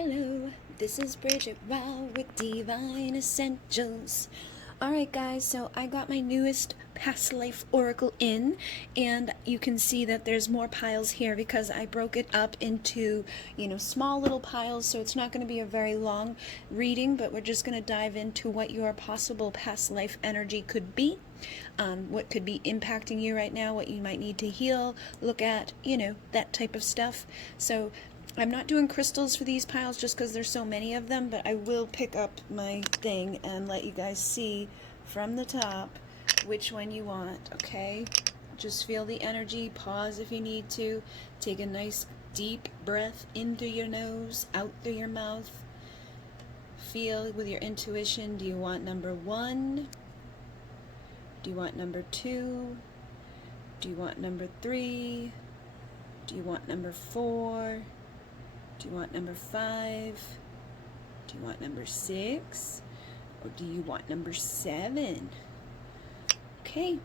Hello, this is Bridget Wow with Divine Essentials. Alright guys, so I got my newest past life oracle in, and you can see that there's more piles here because I broke it up into, small little piles, so it's not going to be a very long reading, but we're just going to dive into what your possible past life energy could be, what could be impacting you right now, what you might need to heal, look at, that type of stuff. So I'm not doing crystals for these piles just because there's so many of them, but I will pick up my thing and let you guys see from the top which one you want, okay? Just feel the energy, pause if you need to, take a nice deep breath in through your nose, out through your mouth. Feel with your intuition, do you want number 1? Do you want number 2? Do you want number 3? Do you want number 4? Do you want number 5? Do you want number 6? Or do you want number 7? Okay.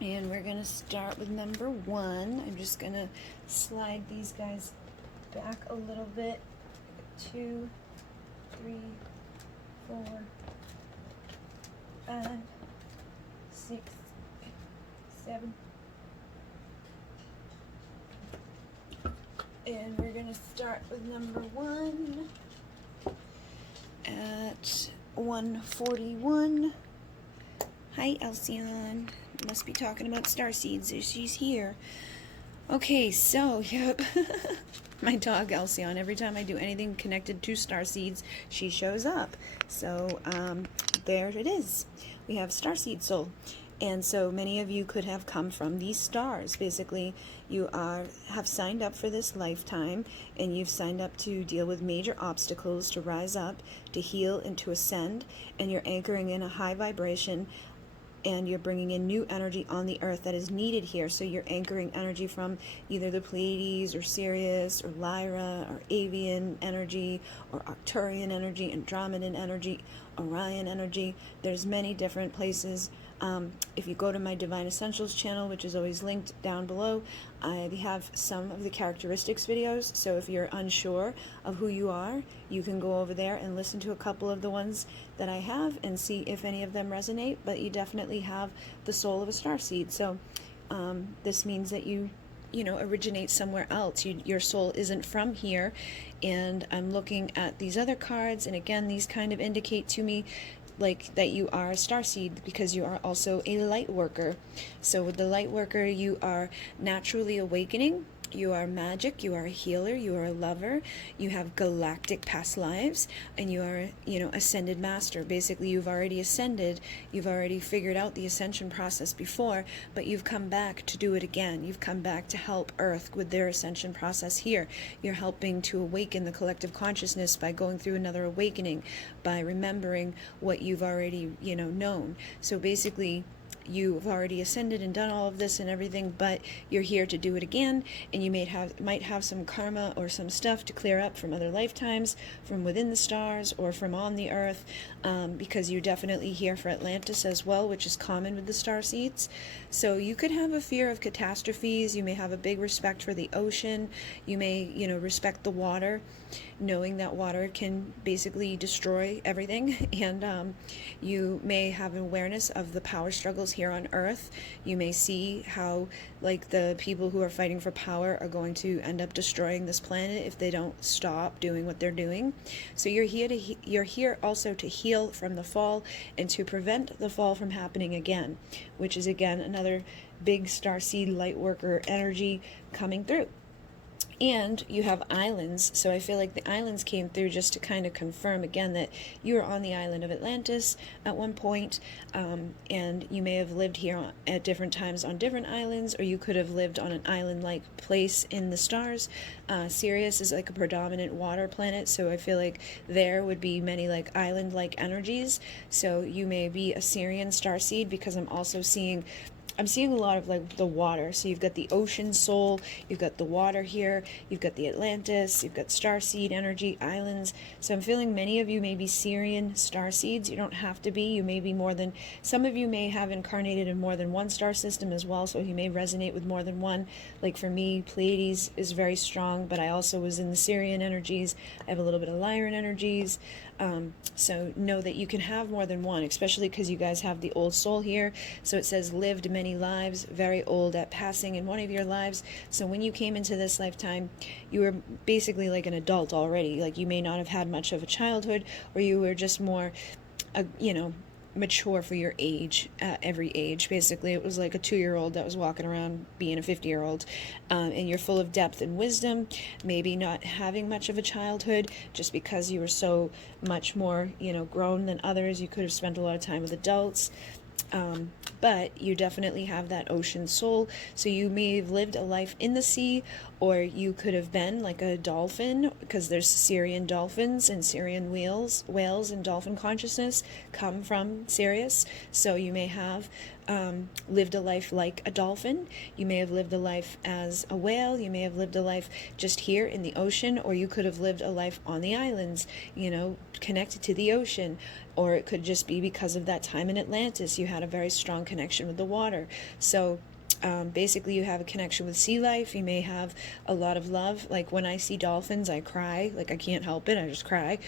And we're going to start with number 1. I'm just going to slide these guys back a little bit. 2, 3, 4, 5, 6, 7. And we're going to start with number 1 at 141. Hi, Alcyon. Must be talking about starseeds. She's here. Okay, so, yep. My dog, Alcyon, every time I do anything connected to starseeds, she shows up. So, there it is. We have starseed soul. And so many of you could have come from these stars. Basically, you have signed up for this lifetime, and you've signed up to deal with major obstacles, to rise up, to heal, and to ascend. And you're anchoring in a high vibration, and you're bringing in new energy on the earth that is needed here. So you're anchoring energy from either the Pleiades or Sirius or Lyra or Avian energy or Arcturian energy, Andromedan energy, Orion energy. There's many different places. If you go to my Divine Essentials channel, which is always linked down below, I have some of the characteristics videos. So if you're unsure of who you are, you can go over there and listen to a couple of the ones that I have and see if any of them resonate. But you definitely have the soul of a starseed. So this means that you originate somewhere else. Your soul isn't from here. And I'm looking at these other cards, and again, these kind of indicate to me like that you are a starseed because you are also a light worker. So with the light worker, you are naturally awakening. You are magic, you are a healer, you are a lover, you have galactic past lives, and you are, ascended master. Basically, you've already ascended, you've already figured out the ascension process before, but you've come back to do it again. You've come back to help Earth with their ascension process here. You're helping to awaken the collective consciousness by going through another awakening, by remembering what you've already, known. So basically, you've already ascended and done all of this and everything, but you're here to do it again, and you might have some karma or some stuff to clear up from other lifetimes, from within the stars or from on the earth, because you're definitely here for Atlantis as well, which is common with the starseeds. So you could have a fear of catastrophes. You may have a big respect for the ocean. You may, respect the water, knowing that water can basically destroy everything. And you may have an awareness of the power struggles here on Earth. You may see how, like, the people who are fighting for power are going to end up destroying this planet if they don't stop doing what they're doing. So you're here also to heal from the fall and to prevent the fall from happening again, which is again another big starseed light worker energy coming through. And you have islands, so I feel like the islands came through just to kind of confirm again that you were on the island of Atlantis at one point, and you may have lived here at different times on different islands, or you could have lived on an island-like place in the stars. Sirius is like a predominant water planet, so I feel like there would be many like island-like energies. So you may be a Sirian starseed, because I'm also seeing I'm seeing a lot of like the water. So you've got the ocean soul, you've got the water here, you've got the Atlantis, you've got starseed energy, islands. So I'm feeling many of you may be Syrian starseeds. You don't have to be. You may be more than, some of you may have incarnated in more than one star system as well, so you may resonate with more than one. Like for me, Pleiades is very strong, but I also was in the Syrian energies. I have a little bit of Lyran energies. So know that you can have more than one, especially because you guys have the old soul here. So it says lived many lives, very old at passing in one of your lives. So when you came into this lifetime, you were basically like an adult already. Like you may not have had much of a childhood, or you were just more, mature for your age, every age. Basically, it was like a 2-year-old that was walking around being a 50-year-old. And you're full of depth and wisdom, maybe not having much of a childhood just because you were so much more, grown than others. You could have spent a lot of time with adults. But you definitely have that ocean soul. So you may have lived a life in the sea, or you could have been like a dolphin, because there's Syrian dolphins and Syrian whales and dolphin consciousness come from Sirius. So you may have lived a life like a dolphin. You may have lived a life as a whale. You may have lived a life just here in the ocean, or you could have lived a life on the islands, connected to the ocean. Or it could just be because of that time in Atlantis, you had a very strong connection with the water. So basically you have a connection with sea life. You may have a lot of love. Like when I see dolphins, I cry. Like I can't help it, I just cry.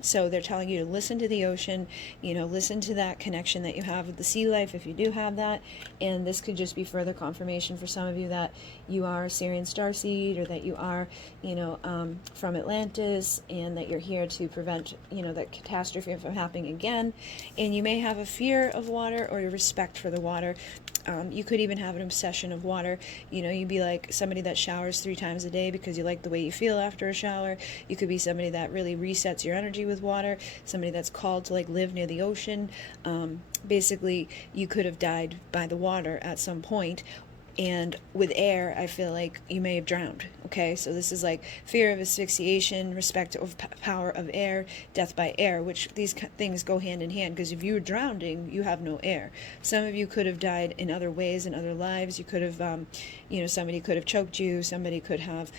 So they're telling you to listen to the ocean, listen to that connection that you have with the sea life, if you do have that. And this could just be further confirmation for some of you that you are a Syrian starseed, or that you are, from Atlantis, and that you're here to prevent, that catastrophe from happening again. And you may have a fear of water or a respect for the water. You could even have an obsession of water. You'd be like somebody that showers 3 times a day because you like the way you feel after a shower. You could be somebody that really resets your energy with water, somebody that's called to like live near the ocean. Basically, you could have died by the water at some point. And with air, I feel like you may have drowned. Okay, so this is like fear of asphyxiation, respect of power of air, death by air, which these things go hand in hand, because if you were drowning, you have no air. Some of you could have died in other ways, in other lives. You could have, somebody could have choked you, somebody could have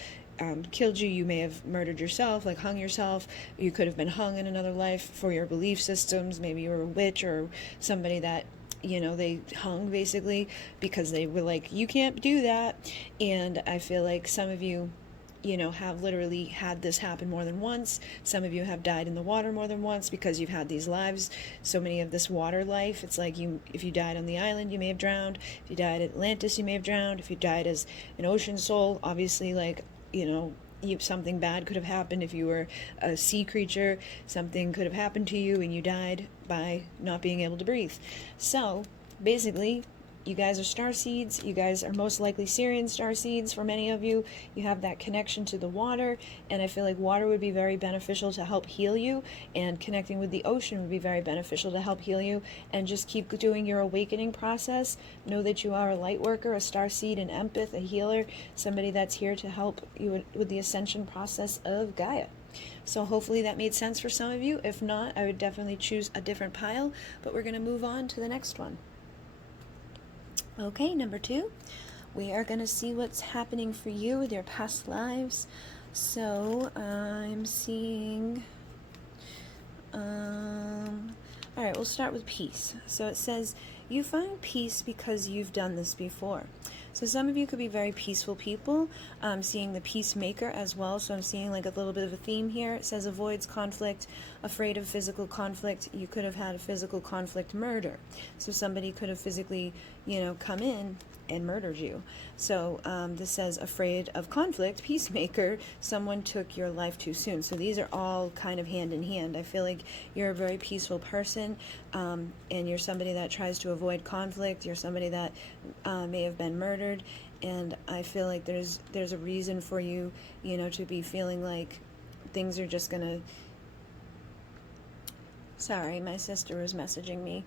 killed you. You may have murdered yourself, like hung yourself. You could have been hung in another life for your belief systems. Maybe you were a witch, or somebody that they hung basically because they were like, you can't do that. And I feel like some of you, have literally had this happen more than once. Some of you have died in the water more than once because you've had these lives, so many of this water life. It's like if you died on the island, you may have drowned. If you died at Atlantis, you may have drowned. If you died as an ocean soul, obviously, like, something bad could have happened. If you were a sea creature, something could have happened to you and you died by not being able to breathe. So basically, you guys are starseeds. You guys are most likely Syrian starseeds. For many of you, you have that connection to the water, and I feel like water would be very beneficial to help heal you, and connecting with the ocean would be very beneficial to help heal you. And just keep doing your awakening process. Know that you are a light worker, a starseed, an empath, a healer, somebody that's here to help you with the ascension process of Gaia. So hopefully that made sense for some of you. If not, I would definitely choose a different pile, but we're going to move on to the next one. Okay, number 2, we are going to see what's happening for you with your past lives. So I'm seeing, all right, we'll start with peace. So it says, you find peace because you've done this before. So some of you could be very peaceful people. I'm seeing the peacemaker as well. So I'm seeing like a little bit of a theme here. It says avoids conflict, afraid of physical conflict. You could have had a physical conflict murder. So somebody could have physically, come in and murdered you. So this says afraid of conflict, peacemaker, someone took your life too soon. So these are all kind of hand in hand. I feel like you're a very peaceful person, and you're somebody that tries to avoid conflict. You're somebody that may have been murdered, and I feel like there's a reason for you, to be feeling like things are just gonna... Sorry, my sister was messaging me.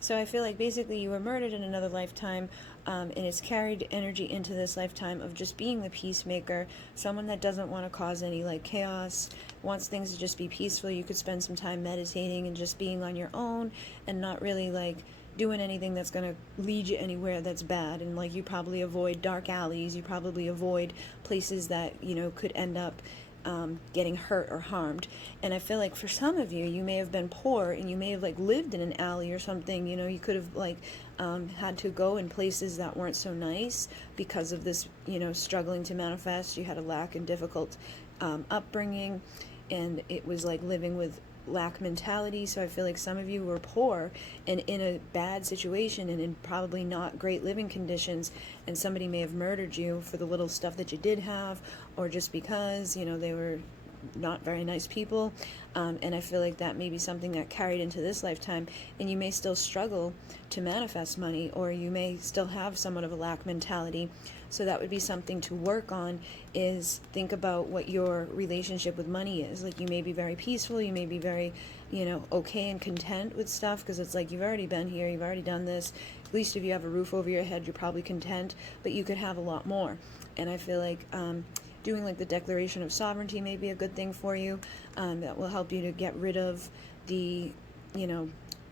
So I feel like basically you were murdered in another lifetime, and it's carried energy into this lifetime of just being the peacemaker, someone that doesn't want to cause any like chaos, wants things to just be peaceful. You could spend some time meditating and just being on your own and not really like, doing anything that's going to lead you anywhere that's bad. And like, you probably avoid dark alleys, you probably avoid places that, you know, could end up getting hurt or harmed. And I feel like for some of you, you may have been poor and you may have like lived in an alley or something. You know, you could have like had to go in places that weren't so nice because of this, you know, struggling to manifest. You had a lack and difficult upbringing, and it was like living with lack mentality. So I feel like some of you were poor and in a bad situation and in probably not great living conditions, and somebody may have murdered you for the little stuff that you did have, or just because, you know, they were not very nice people. And I feel like that may be something that carried into this lifetime, and you may still struggle to manifest money, or you may still have somewhat of a lack mentality. So that would be something to work on, is think about what your relationship with money is. Like, you may be very peaceful, you may be very, you know, okay and content with stuff, because it's like, you've already been here, you've already done this. At least if you have a roof over your head, you're probably content, but you could have a lot more. And I feel like doing like the Declaration of Sovereignty may be a good thing for you. That will help you to get rid of the, you know,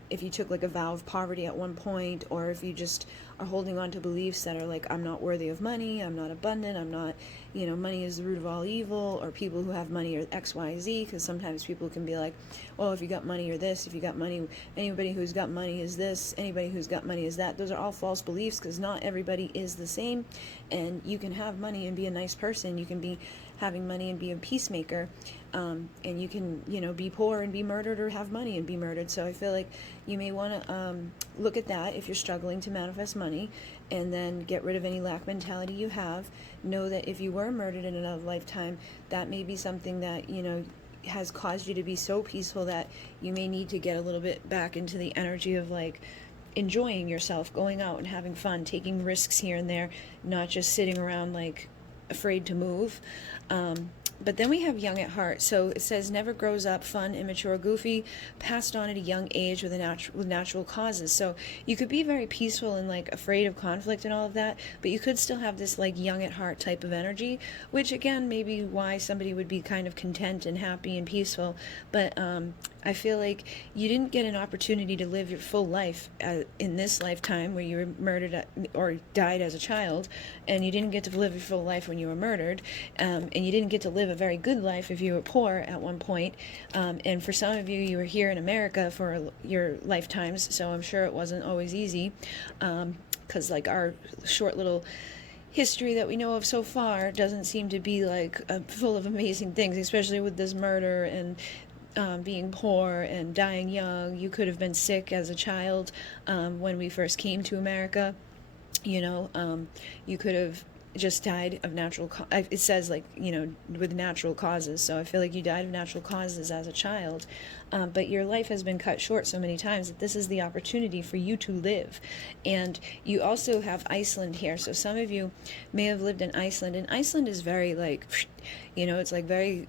if you took like a vow of poverty at one point, or if you just are holding on to beliefs that are like, I'm not worthy of money, I'm not abundant, I'm not, you know, money is the root of all evil, or people who have money are X, Y, Z, because sometimes people can be like, well, if you got money, you're this, if you got money, anybody who's got money is this, anybody who's got money is that. Those are all false beliefs, because not everybody is the same, and you can have money and be a nice person, you can be having money and be a peacemaker, and you can, you know, be poor and be murdered, or have money and be murdered. So I feel like you may want to look at that if you're struggling to manifest money, and then get rid of any lack mentality you have. Know that if you were murdered in another lifetime, that may be something that, you know, has caused you to be so peaceful that you may need to get a little bit back into the energy of like enjoying yourself, going out and having fun, taking risks here and there, not just sitting around like afraid to move. But then we have young at heart. So it says never grows up, fun, immature, goofy, passed on at a young age with natural causes. So you could be very peaceful and like afraid of conflict and all of that, but you could still have this like young at heart type of energy, which again may be why somebody would be kind of content and happy and peaceful. But I feel like you didn't get an opportunity to live your full life in this lifetime, where you were murdered or died as a child, and you didn't get to live your full life when you were murdered, and you didn't get to live a very good life if you were poor at one point. And for some of you, you were here in America for your lifetimes, so I'm sure it wasn't always easy, because like our short little history that we know of so far doesn't seem to be like full of amazing things, especially with this murder and being poor and dying young. You could have been sick as a child when we first came to America. You know, you could have just died of natural it says like, you know, with natural causes. So I feel like you died of natural causes as a child, but your life has been cut short so many times that this is the opportunity for you to live. And you also have Iceland here. So some of you may have lived in Iceland, and Iceland is very like, you know, it's like very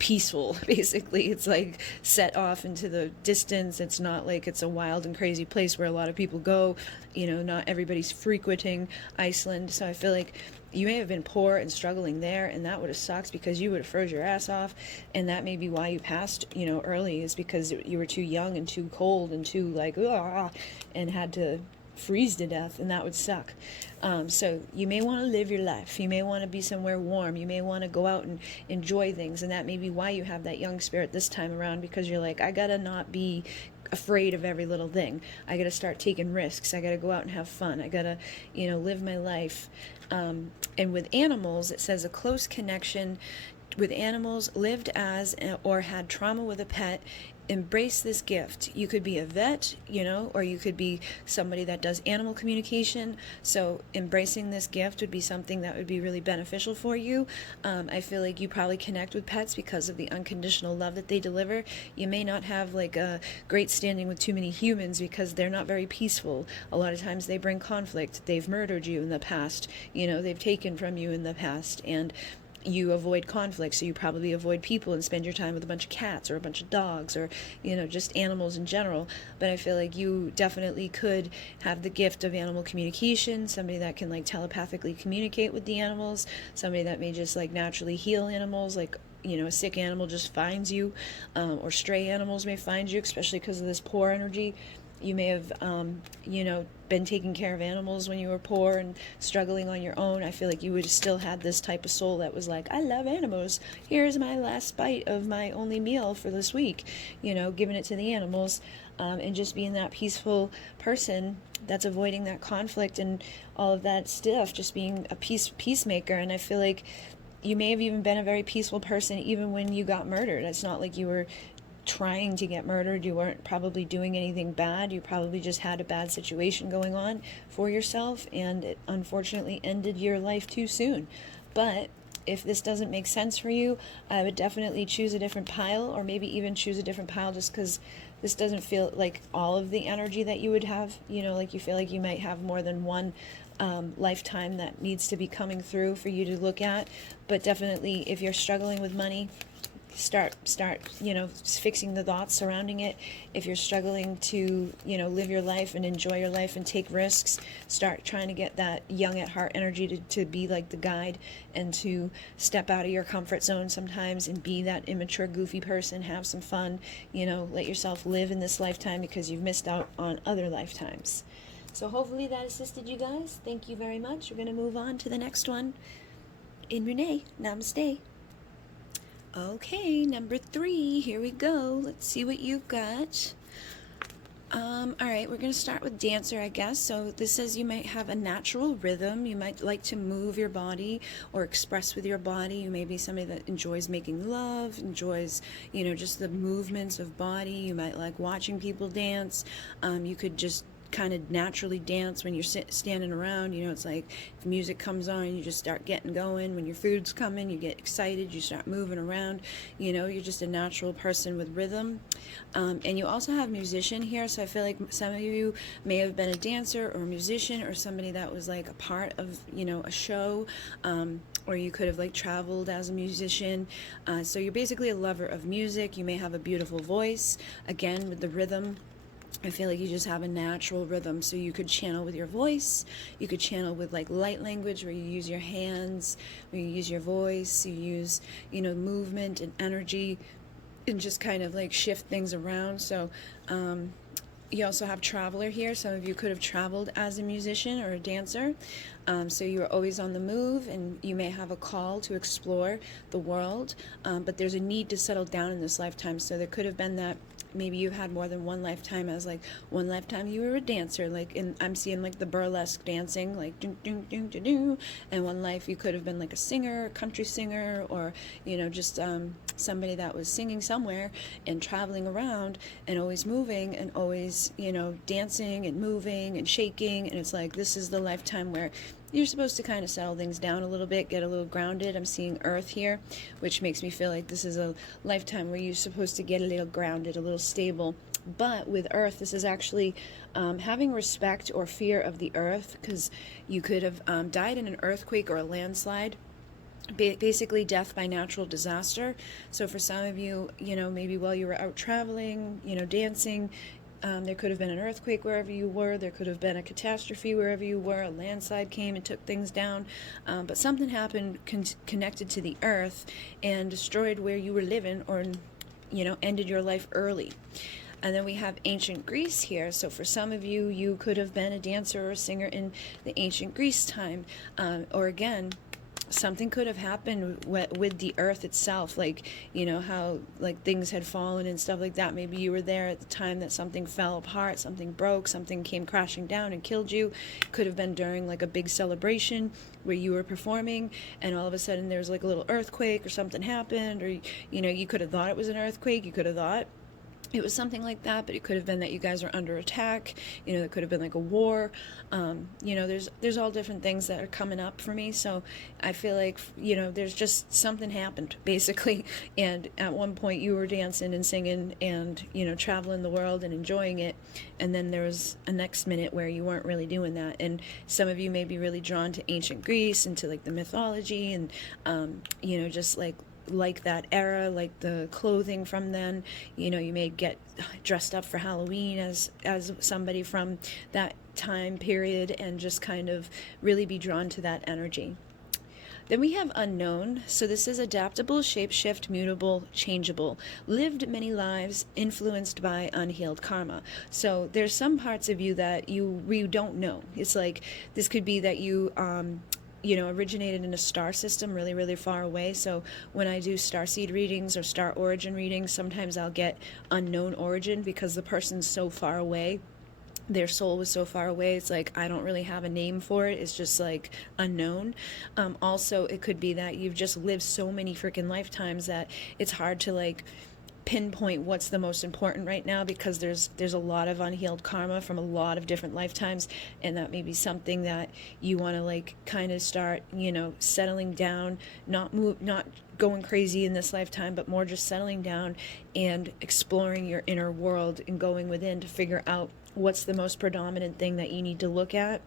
peaceful. Basically, it's like set off into the distance. It's not like it's a wild and crazy place where a lot of people go. You know, not everybody's frequenting Iceland. So I feel like you may have been poor and struggling there, and that would have sucked, because you would have froze your ass off, and that may be why you passed, you know, early, is because you were too young and too cold and too like and had to freeze to death, and that would suck. So you may want to live your life. You may want to be somewhere warm. You may want to go out and enjoy things, and that may be why you have that young spirit this time around, because you're like, I gotta not be afraid of every little thing. I gotta start taking risks. I gotta go out and have fun. I gotta, you know, live my life. And with animals, it says a close connection with animals, lived as or had trauma with a pet. Embrace this gift. You could be a vet, you know, or you could be somebody that does animal communication. So embracing this gift would be something that would be really beneficial for you. I feel like you probably connect with pets because of the unconditional love that they deliver. You may not have like a great standing with too many humans because they're not very peaceful. A lot of times they bring conflict. They've murdered you in the past, you know, they've taken from you in the past, and you avoid conflict, so you probably avoid people and spend your time with a bunch of cats or a bunch of dogs, or, you know, just animals in general. But I feel like you definitely could have the gift of animal communication, somebody that can like telepathically communicate with the animals, somebody that may just like naturally heal animals, like, you know, a sick animal just finds you, or stray animals may find you, especially because of this poor energy. You may have, been taking care of animals when you were poor and struggling on your own. I feel like you would have still had this type of soul that was like, I love animals. Here's my last bite of my only meal for this week, giving it to the animals, and just being that peaceful person that's avoiding that conflict and all of that stuff, just being a peacemaker. And I feel like you may have even been a very peaceful person even when you got murdered. It's not like you were trying to get murdered. You weren't probably doing anything bad. You probably just had a bad situation going on for yourself, and it unfortunately ended your life too soon. But if this doesn't make sense for you, I would definitely choose a different pile, or maybe even choose a different pile, just because this doesn't feel like all of the energy that you would have. Like you feel like you might have more than one lifetime that needs to be coming through for you to look at. But definitely, if you're struggling with money, start fixing the thoughts surrounding it. If you're struggling to live your life and enjoy your life and take risks, start trying to get that young at heart energy to be like the guide, and to step out of your comfort zone sometimes and be that immature, goofy person. Have some fun, let yourself live in this lifetime, because you've missed out on other lifetimes. So hopefully that assisted you guys. Thank you very much. We're going to move on to the next one. In Renee, namaste. Okay, number 3, here we go. Let's see what you've got. Alright, we're going to start with Dancer, I guess. So this says you might have a natural rhythm. You might like to move your body or express with your body. You may be somebody that enjoys making love, enjoys, just the movements of body. You might like watching people dance. You could just kind of naturally dance when you're standing around. It's like if music comes on, you just start getting going. When your food's coming, you get excited, you start moving around. You're just a natural person with rhythm. And you also have musician here, so I feel like some of you may have been a dancer or a musician, or somebody that was like a part of a show, or you could have like traveled as a musician. So you're basically a lover of music. You may have a beautiful voice, again with the rhythm. I feel like you just have a natural rhythm, so you could channel with your voice. You could channel with like light language, where you use your hands, where you use your voice, you use movement and energy, and just kind of like shift things around. So you also have traveler here. Some of you could have traveled as a musician or a dancer. So you are always on the move, and you may have a call to explore the world, but there's a need to settle down in this lifetime. So there could have been that maybe you had more than one lifetime, as like one lifetime you were a dancer, like I'm seeing like the burlesque dancing, like doo doo doo doo doo, and one life you could have been like a singer, a country singer, or just somebody that was singing somewhere and traveling around and always moving and always dancing and moving and shaking. And it's like, this is the lifetime where you're supposed to kind of settle things down a little bit, get a little grounded. I'm seeing Earth here, which makes me feel like this is a lifetime where you're supposed to get a little grounded, a little stable. But with Earth, this is actually having respect or fear of the Earth, because you could have died in an earthquake or a landslide. Basically death by natural disaster. So for some of you, maybe while you were out traveling, dancing, there could have been an earthquake wherever you were. There could have been a catastrophe wherever you were. A landslide came and took things down. But something happened connected to the earth and destroyed where you were living, or, ended your life early. And then we have ancient Greece here. So for some of you, you could have been a dancer or a singer in the ancient Greece time. Or again, something could have happened with the earth itself, like how like things had fallen and stuff like that. Maybe you were there at the time that something fell apart, something broke, something came crashing down and killed you. Could have been during like a big celebration where you were performing, and all of a sudden there was like a little earthquake or something happened, or you could have thought it was an earthquake, you could have thought it was something like that, but it could have been that you guys are under attack. It could have been like a war. There's all different things that are coming up for me. So I feel like, there's just something happened, basically. And at one point you were dancing and singing and, traveling the world and enjoying it. And then there was a next minute where you weren't really doing that. And some of you may be really drawn to ancient Greece and to like the mythology and, just like that era, like the clothing from then. You may get dressed up for Halloween as somebody from that time period and just kind of really be drawn to that energy. Then we have unknown. So this is adaptable, shapeshift, mutable, changeable. Lived many lives, influenced by unhealed karma. So there's some parts of you that you don't know. It's like this could be that you originated in a star system really, really far away. So when I do starseed readings or star origin readings, sometimes I'll get unknown origin because the person's so far away. Their soul was so far away. It's like, I don't really have a name for it. It's just like unknown. Also, it could be that you've just lived so many freaking lifetimes that it's hard to like pinpoint what's the most important right now, because there's a lot of unhealed karma from a lot of different lifetimes, and that may be something that you want to like kind of start settling down, not going crazy in this lifetime, but more just settling down and exploring your inner world and going within to figure out what's the most predominant thing that you need to look at.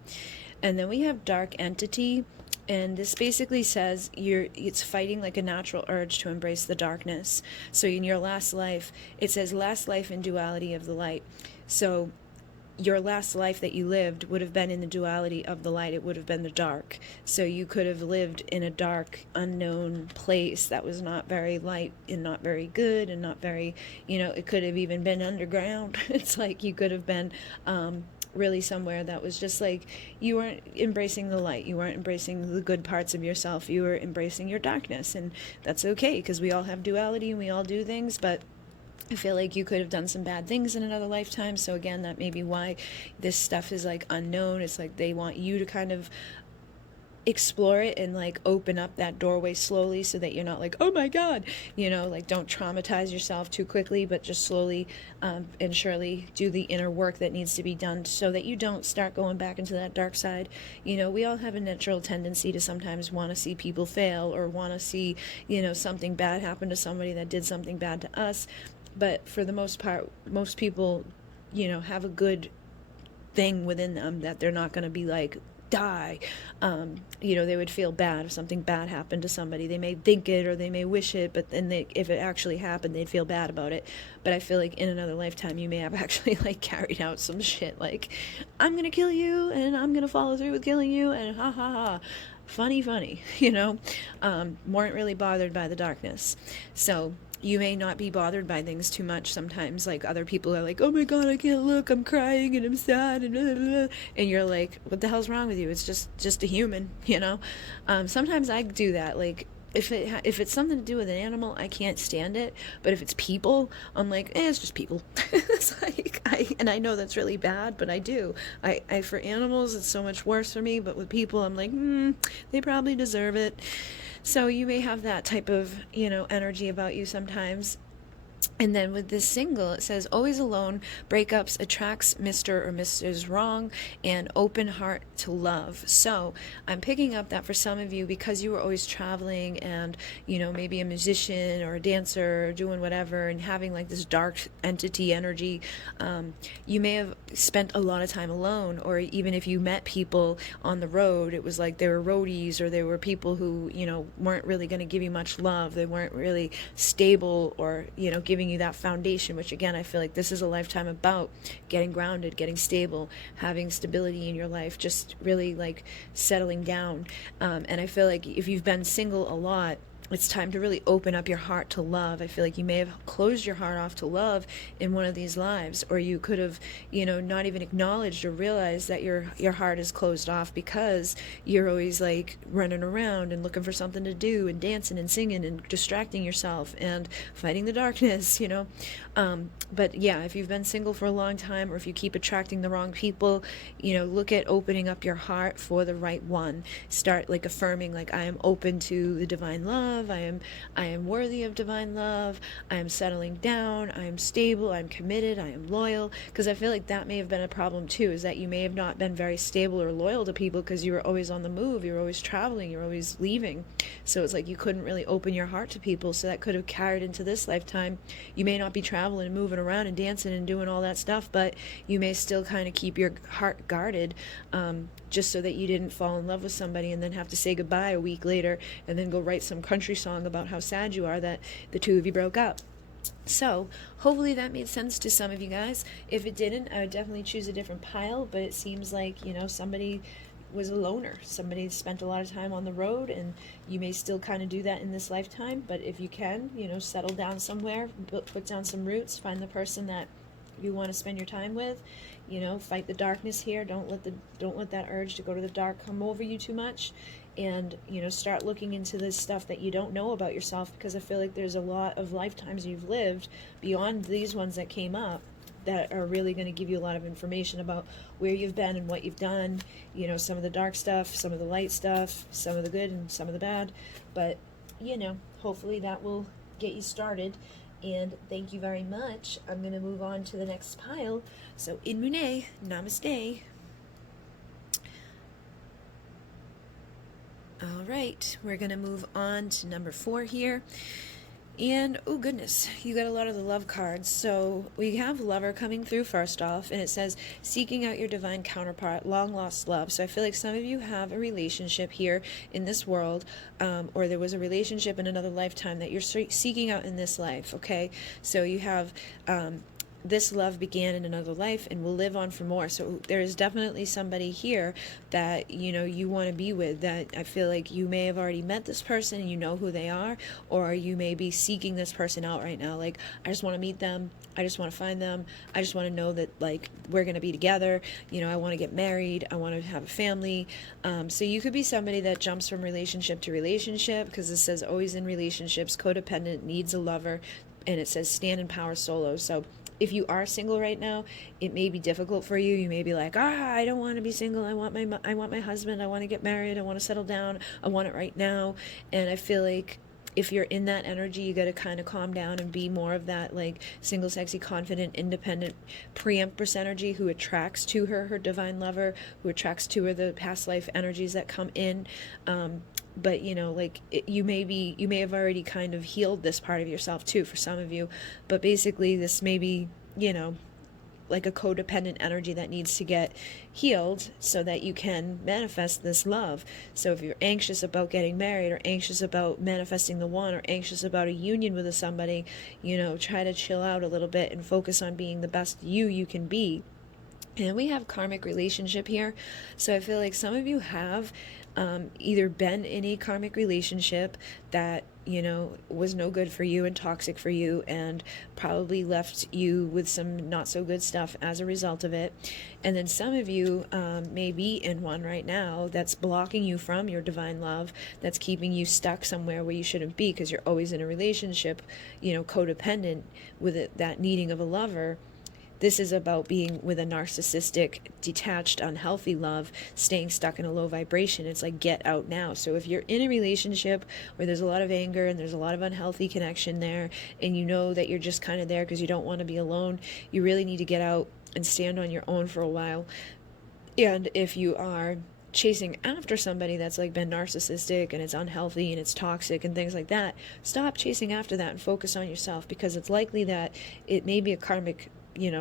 And then we have dark entity. And this basically says it's fighting like a natural urge to embrace the darkness. So in your last life, it says last life in duality of the light. So your last life that you lived would have been in the duality of the light. It would have been the dark. So you could have lived in a dark, unknown place that was not very light and not very good and not very, it could have even been underground. It's like you could have been really somewhere that was just like you weren't embracing the light, you weren't embracing the good parts of yourself, you were embracing your darkness. And that's okay, because we all have duality and we all do things, but I feel like you could have done some bad things in another lifetime. So again, that may be why this stuff is like unknown. It's like they want you to kind of explore it and like open up that doorway slowly, so that you're not like, oh my god, like don't traumatize yourself too quickly, but just slowly and surely do the inner work that needs to be done, so that you don't start going back into that dark side. We all have a natural tendency to sometimes want to see people fail, or want to see something bad happen to somebody that did something bad to us. But for the most part, most people have a good thing within them, that they're not going to be like die. They would feel bad if something bad happened to somebody. They may think it or they may wish it, but then if it actually happened, they'd feel bad about it. But I feel like in another lifetime, you may have actually like carried out some shit like, I'm gonna kill you and I'm gonna follow through with killing you, and ha ha ha, funny, weren't really bothered by the darkness. So you may not be bothered by things too much sometimes. Like other people are like, oh my god, I can't look, I'm crying and I'm sad and blah, blah, blah. And you're like, what the hell's wrong with you? It's just a human. Sometimes I do that. Like if it's something to do with an animal, I can't stand it. But if it's people, I'm like, it's just people. It's like I know that's really bad, but I do. I for animals, it's so much worse for me. But with people, I'm like, they probably deserve it. So you may have that type of, energy about you sometimes. And then with this single, it says, always alone, breakups, attracts Mr. or Mrs. Wrong, and open heart to love. So I'm picking up that for some of you, because you were always traveling and, maybe a musician or a dancer or doing whatever and having like this dark entity energy, you may have spent a lot of time alone. Or even if you met people on the road, it was like they were roadies, or they were people who, weren't really going to give you much love. They weren't really stable, or, giving you that foundation, which again, I feel like this is a lifetime about getting grounded, getting stable, having stability in your life, just really like settling down. And I feel like if you've been single a lot, it's time to really open up your heart to love. I feel like you may have closed your heart off to love in one of these lives, or you could have, not even acknowledged or realized that your heart is closed off, because you're always like running around and looking for something to do and dancing and singing and distracting yourself and fighting the darkness, But yeah, if you've been single for a long time, or if you keep attracting the wrong people, look at opening up your heart for the right one. Start like affirming, like, I am open to the divine love. I am worthy of divine love. I am settling down. I am stable. I'm committed. I am loyal. Because I feel like that may have been a problem too, is that you may have not been very stable or loyal to people, because you were always on the move. You were always traveling. You were always leaving. So it's like you couldn't really open your heart to people. So that could have carried into this lifetime. You may not be traveling and moving around and dancing and doing all that stuff, but you may still kind of keep your heart guarded, just so that you didn't fall in love with somebody and then have to say goodbye a week later and then go write some country song about how sad you are that the two of you broke up. So hopefully that made sense to some of you guys. If it didn't, I would definitely choose a different pile, but it seems like, somebody was a loner. Somebody spent a lot of time on the road, and you may still kind of do that in this lifetime, but if you can, settle down somewhere, put down some roots, find the person that you want to spend your time with, fight the darkness here. Don't let that urge to go to the dark come over you too much, and start looking into this stuff that you don't know about yourself, because I feel like there's a lot of lifetimes you've lived beyond these ones that came up that are really going to give you a lot of information about where you've been and what you've done, some of the dark stuff, some of the light stuff, some of the good and some of the bad, but hopefully that will get you started. And thank you very much. I'm going to move on to the next pile. So in Mune, namaste. All right, we're going to move on to number 4 here. And, oh goodness, you got a lot of the love cards. So we have lover coming through first off, and it says, seeking out your divine counterpart, long lost love. So I feel like some of you have a relationship here in this world, or there was a relationship in another lifetime that you're seeking out in this life, okay? So you have this love began in another life and will live on for more. So there is definitely somebody here that you want to be with, that I feel like you may have already met this person and you know who they are, or you may be seeking this person out right now. Like, I just want to meet them, I just want to find them, I just want to know that, like, we're going to be together, I want to get married, I want to have a family. So you could be somebody that jumps from relationship to relationship, because it says always in relationships, codependent, needs a lover, and it says stand in power solo. So if you are single right now, it may be difficult for you. You may be like, I don't want to be single. I want my husband. I want to get married. I want to settle down. I want it right now. And I feel like if you're in that energy, you got to kind of calm down and be more of that, like, single, sexy, confident, independent pre-empress energy who attracts to her divine lover, who attracts to her the past life energies that come in. But you may have already kind of healed this part of yourself too, for some of you, but basically this may be like a codependent energy that needs to get healed so that you can manifest this love. So if you're anxious about getting married, or anxious about manifesting the one, or anxious about a union with somebody, try to chill out a little bit and focus on being the best you can be. And we have karmic relationship here. So I feel like some of you have either been in a karmic relationship that, was no good for you and toxic for you, and probably left you with some not so good stuff as a result of it. And then some of you may be in one right now that's blocking you from your divine love, that's keeping you stuck somewhere where you shouldn't be, because you're always in a relationship, codependent with that needing of a lover. This is about being with a narcissistic, detached, unhealthy love, staying stuck in a low vibration. It's like, get out now. So if you're in a relationship where there's a lot of anger and there's a lot of unhealthy connection there, and you know that you're just kind of there because you don't want to be alone, you really need to get out and stand on your own for a while. And if you are chasing after somebody that's like been narcissistic and it's unhealthy and it's toxic and things like that, stop chasing after that and focus on yourself, because it's likely that it may be a karmic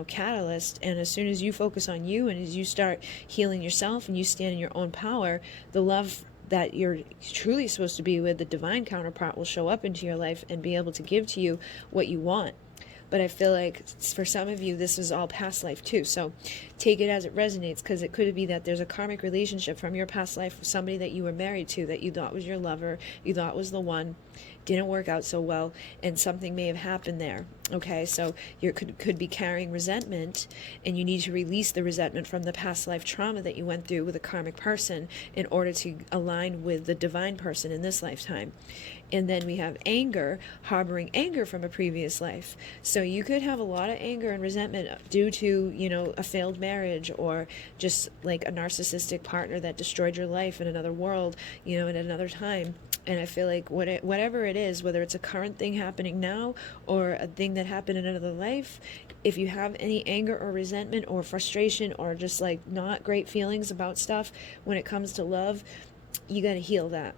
catalyst. And as soon as you focus on you, and as you start healing yourself and you stand in your own power, the love that you're truly supposed to be with, the divine counterpart, will show up into your life and be able to give to you what you want. But I feel like for some of you, this is all past life too. So take it as it resonates, because it could be that there's a karmic relationship from your past life with somebody that you were married to, that you thought was your lover, you thought was the one, didn't work out so well, and something may have happened there. Okay, so you could be carrying resentment, and you need to release the resentment from the past life trauma that you went through with a karmic person in order to align with the divine person in this lifetime. And then we have anger, harboring anger from a previous life. So you could have a lot of anger and resentment due to, a failed marriage, or just like a narcissistic partner that destroyed your life in another world, in another time. And I feel like whatever it is, whether it's a current thing happening now or a thing that happened in another life, if you have any anger or resentment or frustration or just like not great feelings about stuff when it comes to love, you got to heal that,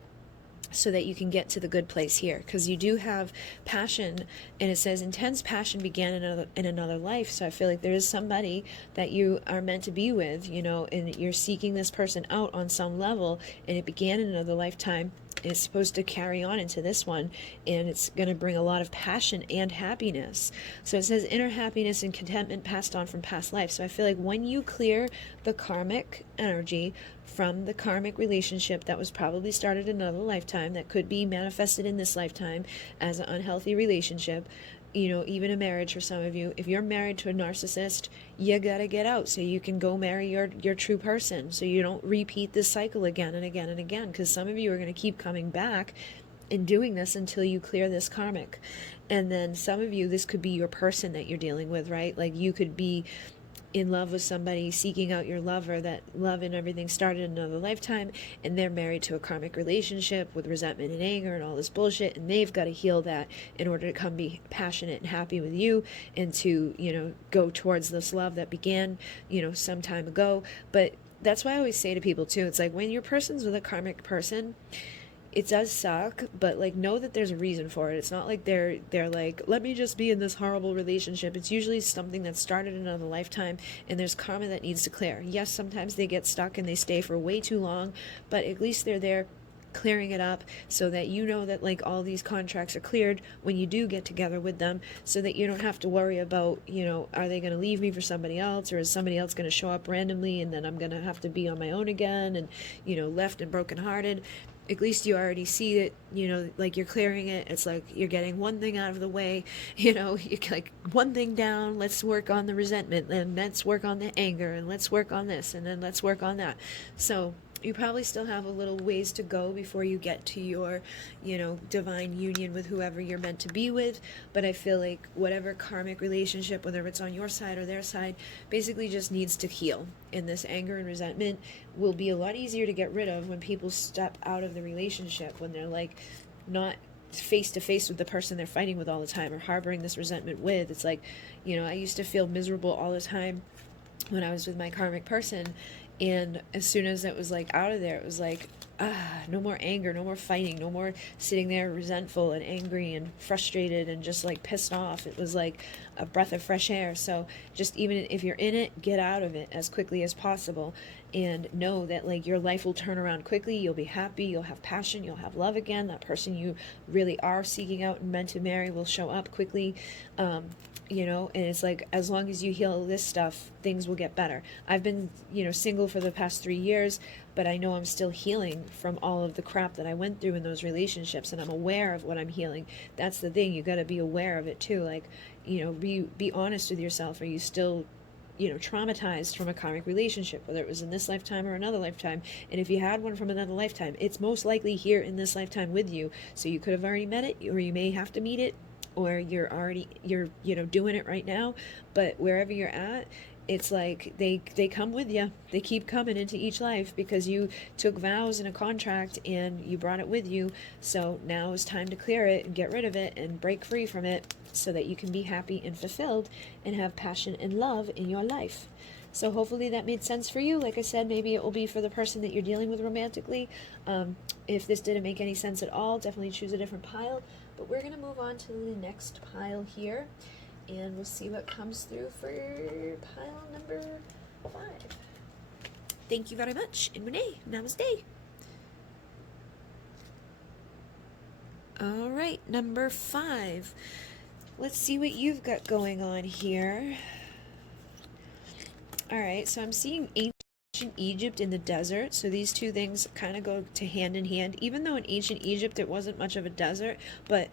so that you can get to the good place here. Because you do have passion, and it says intense passion began in another life. So I feel like there is somebody that you are meant to be with, and you're seeking this person out on some level, and it began in another lifetime. It's supposed to carry on into this one, and it's going to bring a lot of passion and happiness. So it says inner happiness and contentment passed on from past life. So I feel like when you clear the karmic energy from the karmic relationship that was probably started in another lifetime, that could be manifested in this lifetime as an unhealthy relationship. You know, even a marriage for some of you. If you're married to a narcissist, you gotta get out so you can go marry your true person, so you don't repeat this cycle again and again and again, because some of you are going to keep coming back and doing this until you clear this karmic. And then some of you, this could be your person that you're dealing with, right? Like you could be in love with somebody, seeking out your lover, that love and everything started in another lifetime, and they're married to a karmic relationship with resentment and anger and all this bullshit, and they've got to heal that in order to come be passionate and happy with you, and to, you know, go towards this love that began, you know, some time ago. But that's why I always say to people too, it's like when your person's with a karmic person, it does suck, but like know that there's a reason for it. It's not like they're like, let me just be in this horrible relationship. It's usually something that started in another lifetime, and there's karma that needs to clear. Yes, sometimes they get stuck and they stay for way too long, but at least they're there clearing it up, so that you know that like all these contracts are cleared when you do get together with them, so that you don't have to worry about, you know, are they going to leave me for somebody else, or is somebody else going to show up randomly and then I'm going to have to be on my own again, and, you know, left and brokenhearted. At least you already see it, you know, like you're clearing it. It's like you're getting one thing out of the way, you know, you're like one thing down, let's work on the resentment, and let's work on the anger, and let's work on this, and then let's work on that. So you probably still have a little ways to go before you get to your, you know, divine union with whoever you're meant to be with. But I feel like whatever karmic relationship, whether it's on your side or their side, basically just needs to heal. And this anger and resentment will be a lot easier to get rid of when people step out of the relationship, when they're like not face to face with the person they're fighting with all the time, or harboring this resentment with. It's like, you know, I used to feel miserable all the time when I was with my karmic person, and as soon as it was like out of there, it was like, no more anger, no more fighting, no more sitting there resentful and angry and frustrated and just like pissed off. It was like a breath of fresh air. So just, even if you're in it, get out of it as quickly as possible, and know that like your life will turn around quickly. You'll be happy, you'll have passion, you'll have love again. That person you really are seeking out and meant to marry will show up quickly. You know, and it's like, as long as you heal this stuff, things will get better. I've been, you know, single for the past 3 years, but I know I'm still healing from all of the crap that I went through in those relationships, and I'm aware of what I'm healing. That's the thing, you got to be aware of it too. Like, you know, be honest with yourself. Are you still, you know, traumatized from a karmic relationship, whether it was in this lifetime or another lifetime? And if you had one from another lifetime, it's most likely here in this lifetime with you. So you could have already met it, or you may have to meet it, or you're you know, doing it right now. But wherever you're at, it's like they come with you. They keep coming into each life because you took vows in a contract and you brought it with you. So now it's time to clear it and get rid of it and break free from it, so that you can be happy and fulfilled and have passion and love in your life. So hopefully that made sense for you. Like I said, maybe it will be for the person that you're dealing with romantically. If this didn't make any sense at all, definitely choose a different pile. But we're going to move on to the next pile here, and we'll see what comes through for pile number 5. Thank you very much, and Renee, namaste. All right, number 5. Let's see what you've got going on here. All right, so I'm seeing ancient Egypt in the desert. So these two things kind of go to hand in hand, even though in ancient Egypt it wasn't much of a desert, but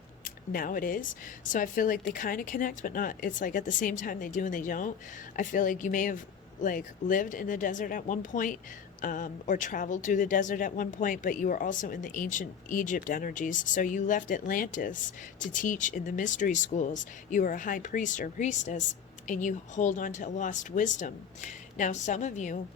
now it is. So I feel like they kind of connect, but not, it's like at the same time they do and they don't. I feel like you may have like lived in the desert at one point, or traveled through the desert at one point, but you were also in the ancient Egypt energies. So you left Atlantis to teach in the mystery schools. You were a high priest or priestess, and you hold on to lost wisdom. Now, some of you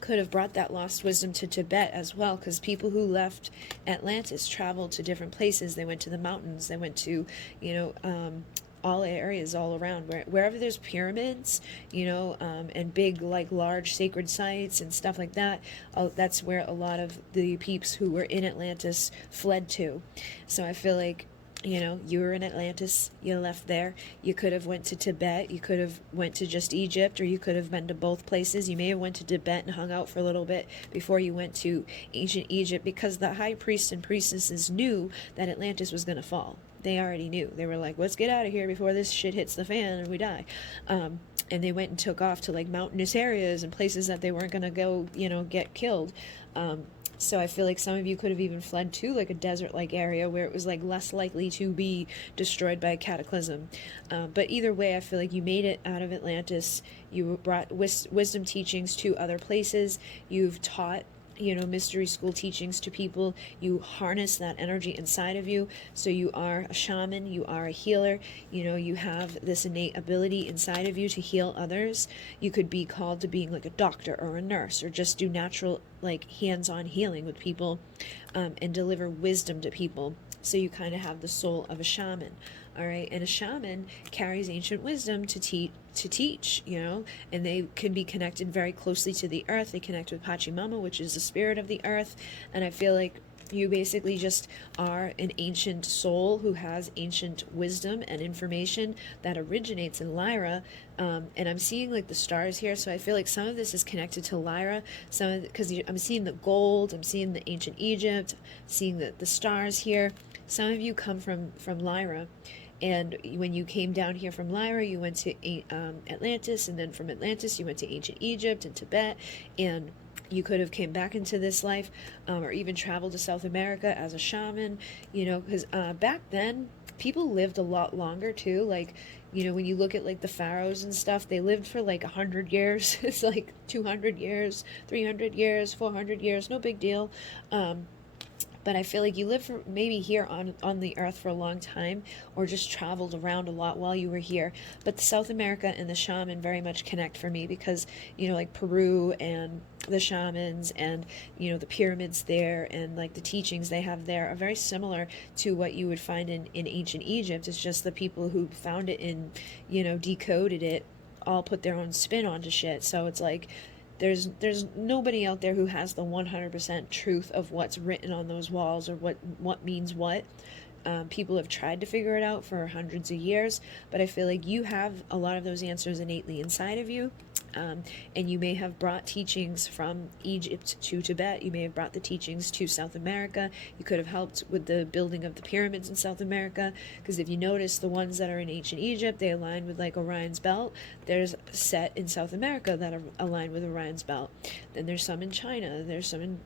could have brought that lost wisdom to Tibet as well, because people who left Atlantis traveled to different places. They went to the mountains. They went to, you know, all areas all around, wherever there's pyramids, you know, and big, like, large sacred sites and stuff like that. That's where a lot of the peeps who were in Atlantis fled to. So I feel like, you know, you were in Atlantis, you left there. You could have went to Tibet, you could have went to just Egypt, or you could have been to both places. You may have went to Tibet and hung out for a little bit before you went to ancient Egypt, because the high priests and priestesses knew that Atlantis was going to fall. They already knew. They were like, let's get out of here before this shit hits the fan and we die. And they went and took off to like mountainous areas and places that they weren't going to go, get killed. So I feel like some of you could have even fled to like a desert-like area where it was like less likely to be destroyed by a cataclysm. But either way, I feel like you made it out of Atlantis. You brought wisdom teachings to other places. You've taught mystery school teachings to people. You harness that energy inside of you. So you are a shaman, you are a healer, you have this innate ability inside of you to heal others. You could be called to being like a doctor or a nurse, or just do natural, like hands-on healing with people, and deliver wisdom to people. So you kind of have the soul of a shaman. All right, and a shaman carries ancient wisdom to teach, and they can be connected very closely to the earth. They connect with Pachamama, which is the spirit of the earth, and I feel like you basically just are an ancient soul who has ancient wisdom and information that originates in Lyra. And I'm seeing like the stars here, so I feel like some of this is connected to Lyra, because I'm seeing the gold, I'm seeing the ancient Egypt, seeing the stars here. Some of you come from Lyra. And when you came down here from Lyra, you went to Atlantis, and then from Atlantis you went to ancient Egypt and Tibet, and you could have came back into this life, or even traveled to South America as a shaman, because back then people lived a lot longer too. Like, when you look at like the pharaohs and stuff, they lived for like 100 years. It's like 200 years, 300 years, 400 years, no big deal. But I feel like you lived for maybe here on the earth for a long time, or just traveled around a lot while you were here. But the South America and the shaman very much connect for me, because, like Peru and the shamans and, the pyramids there and like the teachings they have there are very similar to what you would find in ancient Egypt. It's just the people who found it and, decoded it all put their own spin onto shit. So it's like, there's nobody out there who has the 100% truth of what's written on those walls, or what means what. People have tried to figure it out for hundreds of years, but I feel like you have a lot of those answers innately inside of you. And you may have brought teachings from Egypt to Tibet. You may have brought the teachings to South America. You could have helped with the building of the pyramids in South America, because if you notice, the ones that are in ancient Egypt, they align with like Orion's belt. There's a set in South America that are aligned with Orion's belt. Then there's some in China. There's some in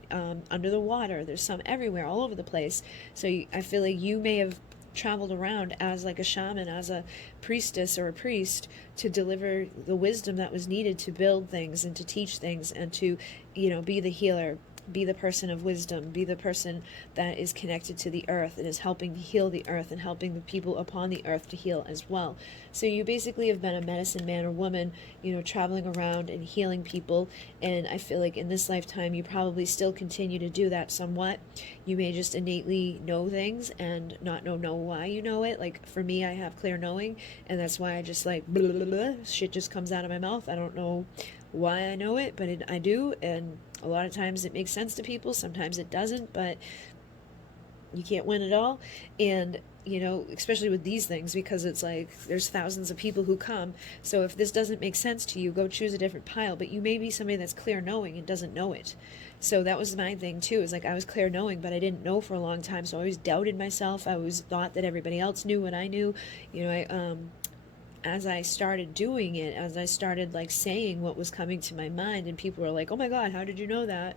under the water. There's some everywhere, all over the place. So I feel like you may have traveled around as like a shaman, as a priestess or a priest, to deliver the wisdom that was needed to build things and to teach things and to, be the healer, be the person of wisdom, be the person that is connected to the earth and is helping heal the earth and helping the people upon the earth to heal as well. So you basically have been a medicine man or woman, traveling around and healing people. And I feel like in this lifetime, you probably still continue to do that somewhat. You may just innately know things and not know why you know it. Like for me, I have clear knowing, and that's why I just like blah, blah, blah, shit just comes out of my mouth. I don't know why I know it, but I do. And a lot of times it makes sense to people, sometimes it doesn't, but you can't win it all. And especially with these things, because it's like there's thousands of people who come. So if this doesn't make sense to you, go choose a different pile. But you may be somebody that's clear knowing and doesn't know it. So that was my thing too, is like I was clear knowing, but I didn't know for a long time. So I always doubted myself. I always thought that everybody else knew what I knew. As I started doing it, as I started like saying what was coming to my mind, and people were like, oh my God, how did you know that?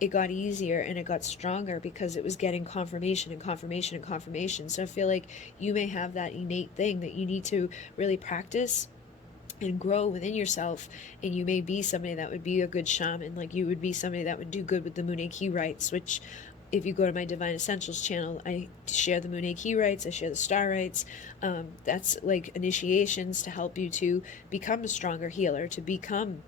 It got easier and it got stronger, because it was getting confirmation and confirmation and confirmation. So I feel like you may have that innate thing that you need to really practice and grow within yourself, and you may be somebody that would be a good shaman. Like you would be somebody that would do good with the Moon key rites, which if you go to my Divine Essentials channel, I share the Moon key rites, I share the star rites. That's like initiations to help you to become a stronger healer, to become,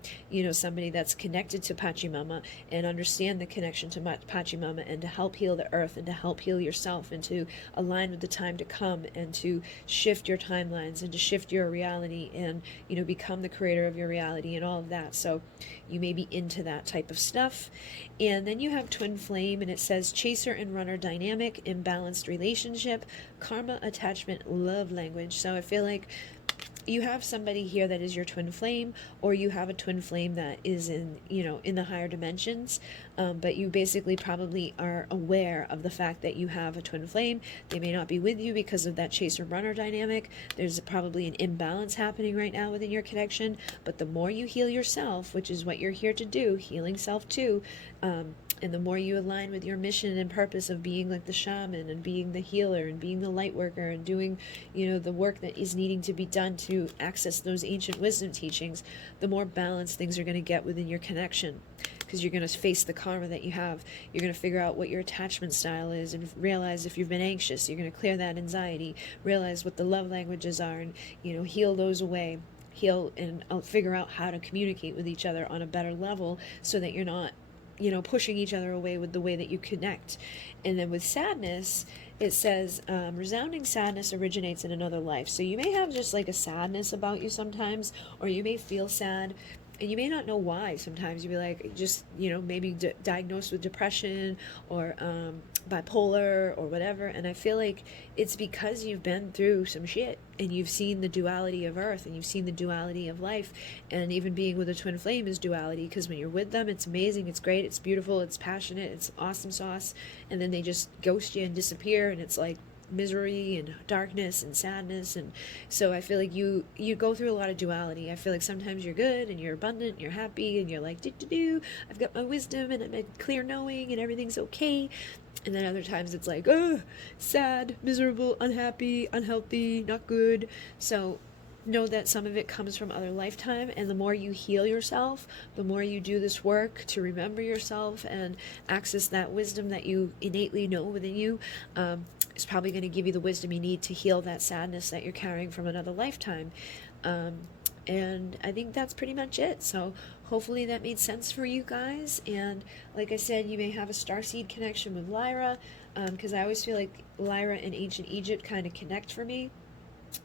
somebody that's connected to Pachamama and understand the connection to Pachamama, and to help heal the earth and to help heal yourself and to align with the time to come and to shift your timelines and to shift your reality and, become the creator of your reality and all of that. So you may be into that type of stuff. And then you have Twin Flame, and it says chaser and runner dynamic, imbalanced relationship, karma, attachment, love language. So I feel like you have somebody here that is your twin flame, or you have a twin flame that is in, in the higher dimensions. But you basically probably are aware of the fact that you have a twin flame. They may not be with you because of that chaser runner dynamic. There's probably an imbalance happening right now within your connection. But the more you heal yourself, which is what you're here to do, healing self too, and the more you align with your mission and purpose of being like the shaman and being the healer and being the light worker and doing, the work that is needing to be done to access those ancient wisdom teachings, the more balanced things are going to get within your connection. Because you're going to face the karma that you have. You're going to figure out what your attachment style is and realize if you've been anxious. You're going to clear that anxiety, realize what the love languages are, and, heal those away. Heal and figure out how to communicate with each other on a better level so that you're not pushing each other away with the way that you connect. And then with sadness, it says, resounding sadness originates in another life. So you may have just like a sadness about you sometimes, or you may feel sad, and you may not know why. Sometimes you'll be like, just, maybe diagnosed with depression or bipolar or whatever. And I feel like it's because you've been through some shit and you've seen the duality of earth and you've seen the duality of life. And even being with a twin flame is duality, because when you're with them, it's amazing, it's great, it's beautiful, it's passionate, it's awesome sauce. And then they just ghost you and disappear, and it's like misery and darkness and sadness. And so I feel like you go through a lot of duality. I feel like sometimes you're good and you're abundant and you're happy and you're like, I've got my wisdom and I'm a clear knowing and everything's okay. And then other times it's like, sad, miserable, unhappy, unhealthy, not good. So know that some of it comes from other lifetime, and the more you heal yourself, the more you do this work to remember yourself and access that wisdom that you innately know within you, is probably going to give you the wisdom you need to heal that sadness that you're carrying from another lifetime. And I think that's pretty much it. So hopefully that made sense for you guys. And like I said, you may have a starseed connection with Lyra, because I always feel like Lyra and ancient Egypt kind of connect for me.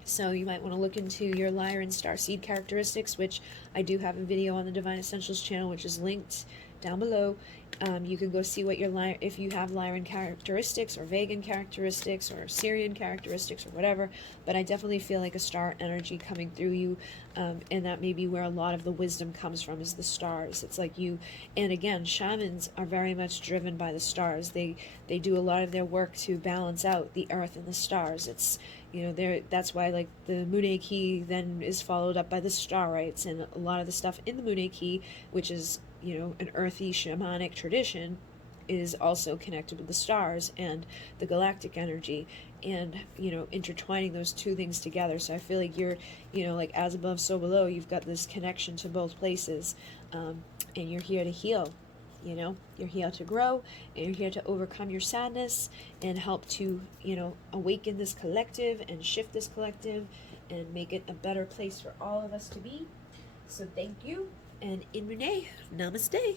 So you might want to look into your Lyra and Starseed characteristics, which I do have a video on the Divine Essentials channel, which is linked down below. You can go see what your if you have Lyran characteristics or Vegan characteristics or Syrian characteristics or whatever. But I definitely feel like a star energy coming through you, and that may be where a lot of the wisdom comes from, is the stars. It's like you, and again, shamans are very much driven by the stars. They do a lot of their work to balance out the earth and the stars. It's that's why like the Moon key then is followed up by the star rites, and a lot of the stuff in the Moon key, which is an earthy shamanic tradition, is also connected with the stars and the galactic energy, and intertwining those two things together. So I feel like you're like as above so below, you've got this connection to both places, and you're here to heal. You're here to grow, and you're here to overcome your sadness and help to awaken this collective and shift this collective and make it a better place for all of us to be. So thank you, and in Renee, namaste.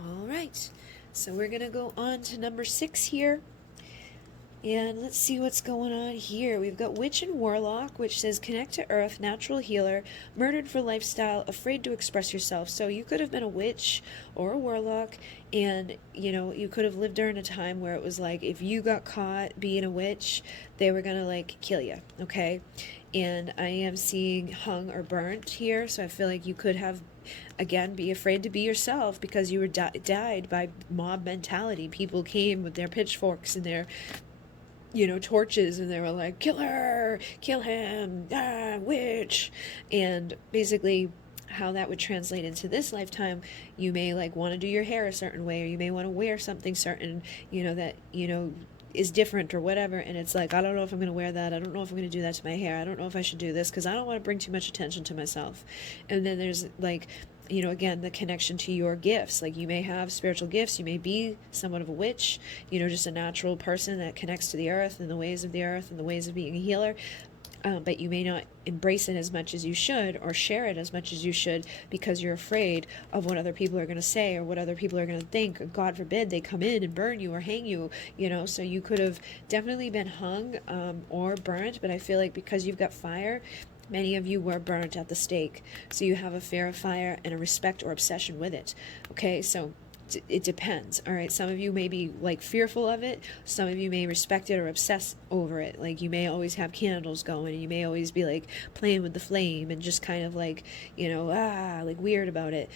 All right, so we're gonna go on to number 6 here. And let's see what's going on here. We've got Witch and Warlock, which says connect to earth, natural healer, murdered for lifestyle, afraid to express yourself. So you could have been a witch or a warlock, and you could have lived during a time where it was like, if you got caught being a witch, they were gonna like kill you, okay? And I am seeing hung or burnt here, so I feel like you could have, again, be afraid to be yourself because you were died by mob mentality. People came with their pitchforks and their torches, and they were like, kill her, kill him, witch. And basically how that would translate into this lifetime, you may like want to do your hair a certain way, or you may want to wear something certain, that is different or whatever, and it's like, I don't know if I'm going to wear that, I don't know if I'm going to do that to my hair, I don't know if I should do this because I don't want to bring too much attention to myself. And then there's like again, the connection to your gifts. Like you may have spiritual gifts, you may be somewhat of a witch, just a natural person that connects to the earth and the ways of the earth and the ways of being a healer, but you may not embrace it as much as you should or share it as much as you should because you're afraid of what other people are going to say or what other people are going to think, or God forbid they come in and burn you or hang you, so you could have definitely been hung or burnt. But I feel like because you've got fire, many of you were burnt at the stake, so you have a fear of fire and a respect or obsession with it. Okay, so it depends. All right, some of you may be like fearful of it, some of you may respect it or obsess over it. Like you may always have candles going, and you may always be like playing with the flame and just kind of like, like weird about it.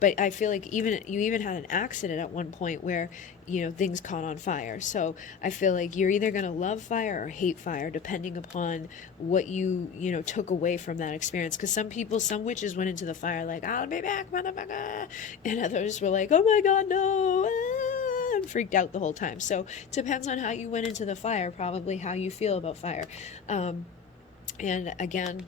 But I feel like you even had an accident at one point where things caught on fire. So I feel like you're either going to love fire or hate fire, depending upon what you took away from that experience. Because some witches went into the fire like, I'll be back, motherfucker, and others were like, oh my god, no, and freaked out the whole time. So it depends on how you went into the fire, probably how you feel about fire. And again,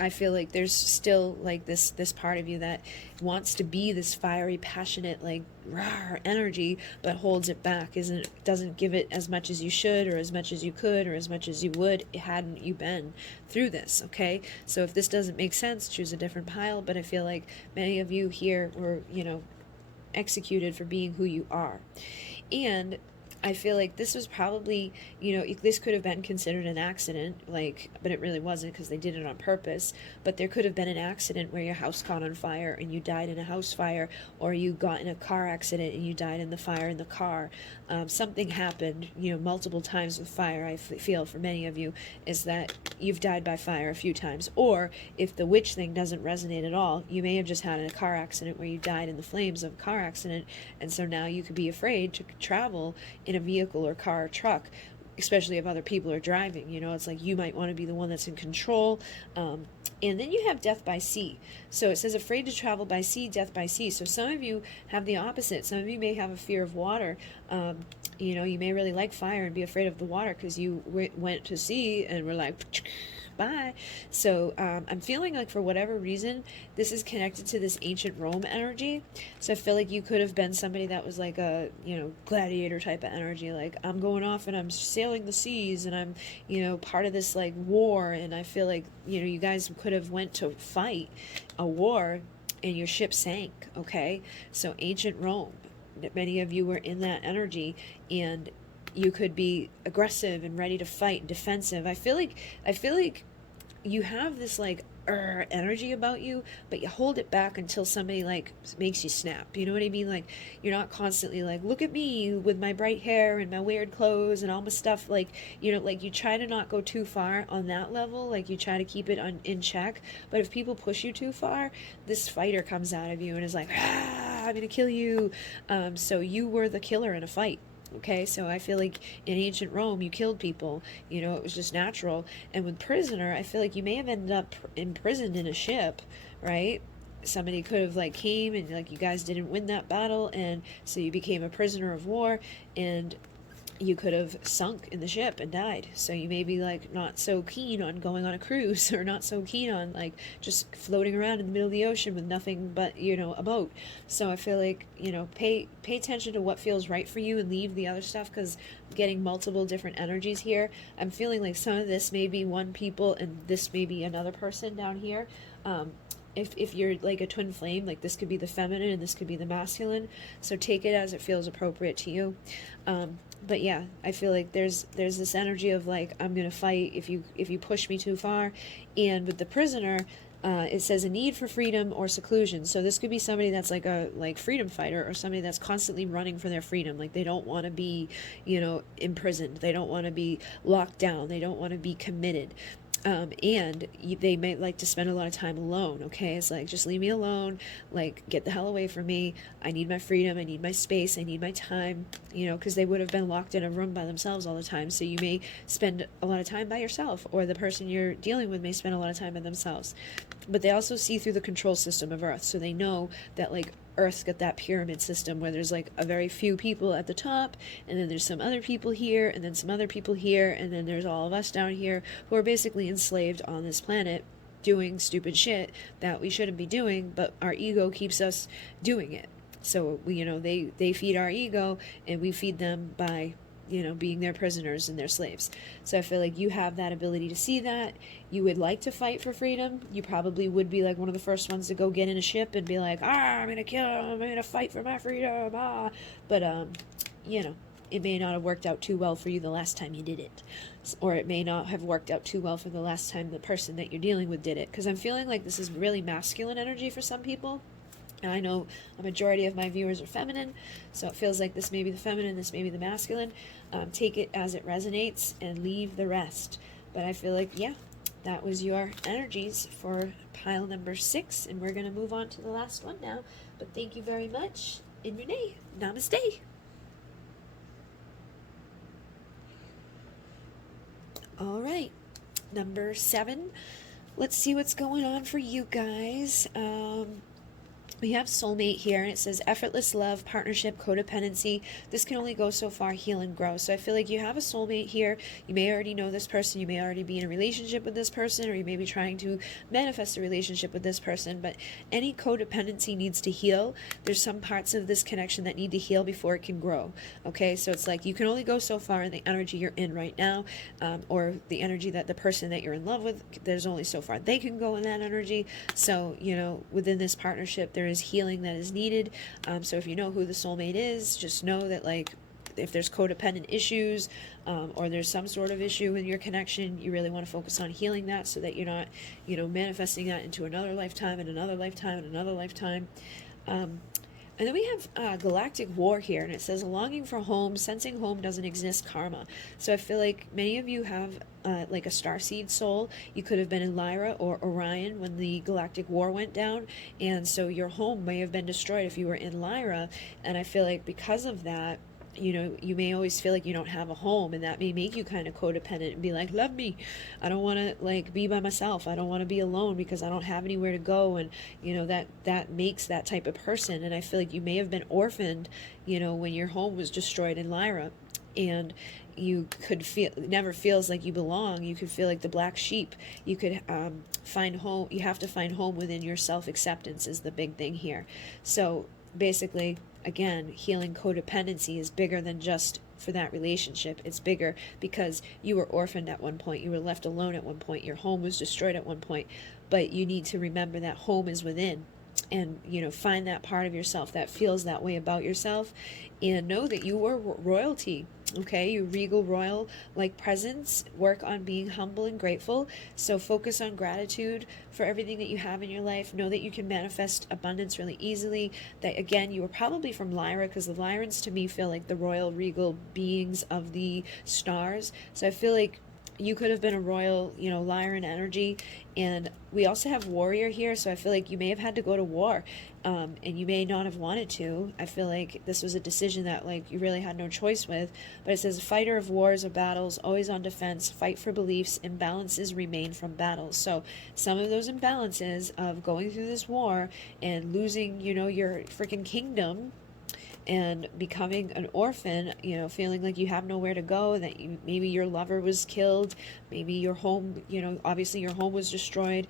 I feel like there's still like this part of you that wants to be this fiery, passionate, like rawr energy, but holds it back, doesn't give it as much as you should, or as much as you could, or as much as you would, hadn't you been through this. Okay, so if this doesn't make sense, choose a different pile. But I feel like many of you here were executed for being who you are. And I feel like this was probably, this could have been considered an accident, but it really wasn't, because they did it on purpose. But there could have been an accident where your house caught on fire and you died in a house fire, or you got in a car accident and you died in the fire in the car. Something happened, multiple times with fire. I feel for many of you is that you've died by fire a few times. Or if the witch thing doesn't resonate at all, you may have just had a car accident where you died in the flames of a car accident, and so now you could be afraid to travel in a vehicle or car or truck, especially if other people are driving. It's like you might want to be the one that's in control. And then you have death by sea. So it says afraid to travel by sea, death by sea. So some of you have the opposite. Some of you may have a fear of water. You may really like fire and be afraid of the water because you went to sea and were like, bye. So I'm feeling like for whatever reason, this is connected to this ancient Rome energy. So I feel like you could have been somebody that was like a, gladiator type of energy. Like, I'm going off and I'm sailing the seas and I'm, part of this like war. And I feel like, you guys could have went to fight a war and your ship sank. Okay. So ancient Rome, many of you were in that energy, and you could be aggressive and ready to fight and defensive. I feel like you have this like energy about you, but you hold it back until somebody like makes you snap. You know what I mean? Like, you're not constantly like, look at me with my bright hair and my weird clothes and all my stuff. Like, like you try to not go too far on that level. Like, you try to keep it in check. But if people push you too far, this fighter comes out of you and is like, I'm gonna kill you. So you were the killer in a fight. Okay, so I feel like in ancient Rome, you killed people. It was just natural. And with prisoner, I feel like you may have ended up imprisoned in a ship, right? Somebody could have like came and like you guys didn't win that battle, and so you became a prisoner of war, and you could have sunk in the ship and died. So you may be like not so keen on going on a cruise, or not so keen on like just floating around in the middle of the ocean with nothing but a boat. So I feel like pay attention to what feels right for you and leave the other stuff, because I'm getting multiple different energies here. I'm feeling like some of this may be one people and this may be another person down here. If you're like a twin flame, like this could be the feminine and this could be the masculine. So take it as it feels appropriate to you. But yeah, I feel like there's this energy of like, I'm gonna fight if you push me too far. And with the prisoner, it says a need for freedom or seclusion. So this could be somebody that's like a freedom fighter, or somebody that's constantly running for their freedom. Like, they don't want to be imprisoned. They don't want to be locked down. They don't want to be committed. And they may like to spend a lot of time alone. Okay, it's like, just leave me alone, like, get the hell away from me. I need my freedom, I need my space, I need my time, because they would have been locked in a room by themselves all the time. So you may spend a lot of time by yourself, or the person you're dealing with may spend a lot of time by themselves. But they also see through the control system of Earth, so they know that like Earth's got that pyramid system where there's like a very few people at the top, and then there's some other people here, and then some other people here, and then there's all of us down here who are basically enslaved on this planet doing stupid shit that we shouldn't be doing, but our ego keeps us doing it. So we, they feed our ego, and we feed them by being their prisoners and their slaves. So I feel like you have that ability to see that. You would like to fight for freedom. You probably would be like one of the first ones to go get in a ship and be like, I'm gonna kill him, I'm gonna fight for my freedom, But it may not have worked out too well for you the last time you did it, or it may not have worked out too well for the last time the person that you're dealing with did it. Because I'm feeling like this is really masculine energy for some people. And I know a majority of my viewers are feminine, so it feels like this may be the feminine, this may be the masculine. Take it as it resonates and leave the rest. But I feel like, yeah, that was your energies for pile number 6, and we're going to move on to the last one now. But thank you very much. In Renee, namaste. All right, number 7. Let's see what's going on for you guys. We have soulmate here, and it says effortless love, partnership, codependency. This can only go so far, heal and grow. So I feel like you have a soulmate here. You may already know this person. You may already be in a relationship with this person, or you may be trying to manifest a relationship with this person. But any codependency needs to heal. There's some parts of this connection that need to heal before it can grow. Okay, so it's like you can only go so far in the energy you're in right now, or the energy that the person that you're in love with, there's only so far they can go in that energy. So, you know, within this partnership, there is healing that is needed. So if you know who the soulmate is, just know that, like, if there's codependent issues, or there's some sort of issue in your connection, you really want to focus on healing that, so that you're not, you know, manifesting that into another lifetime and another lifetime and another lifetime. And then we have galactic war here, and it says longing for home, sensing home doesn't exist, karma. So I feel like many of you have like a starseed soul. You could have been in Lyra or Orion when the galactic war went down, and so your home may have been destroyed if you were in Lyra. And I feel like because of that, you know, you may always feel like you don't have a home, and that may make you kind of codependent and be like, love me, I don't want to like be by myself, I don't want to be alone because I don't have anywhere to go. And you know, that makes that type of person. And I feel like you may have been orphaned, you know, when your home was destroyed in Lyra, and you could feel, it never feels like you belong. You could feel like the black sheep. You could find home. You have to find home within your self-acceptance is the big thing here. So basically, again, healing codependency is bigger than just for that relationship. It's bigger because you were orphaned at one point, you were left alone at one point, your home was destroyed at one point. But you need to remember that home is within, and you know, find that part of yourself that feels that way about yourself, and know that you were royalty. Okay, you regal royal like presence. Work on being humble and grateful. So focus on gratitude for everything that you have in your life. Know that you can manifest abundance really easily. That again, you were probably from Lyra, because the Lyrans to me feel like the royal regal beings of the stars. So I feel like you could have been a royal, you know, Lyran energy. And we also have warrior here, so I feel like you may have had to go to war, and you may not have wanted to. I feel like this was a decision that, like, you really had no choice with. But it says fighter of wars or battles, always on defense, fight for beliefs, imbalances remain from battles. So some of those imbalances of going through this war and losing, you know, your freaking kingdom, and becoming an orphan, you know, feeling like you have nowhere to go, that you, maybe your lover was killed, maybe your home, you know, obviously your home was destroyed,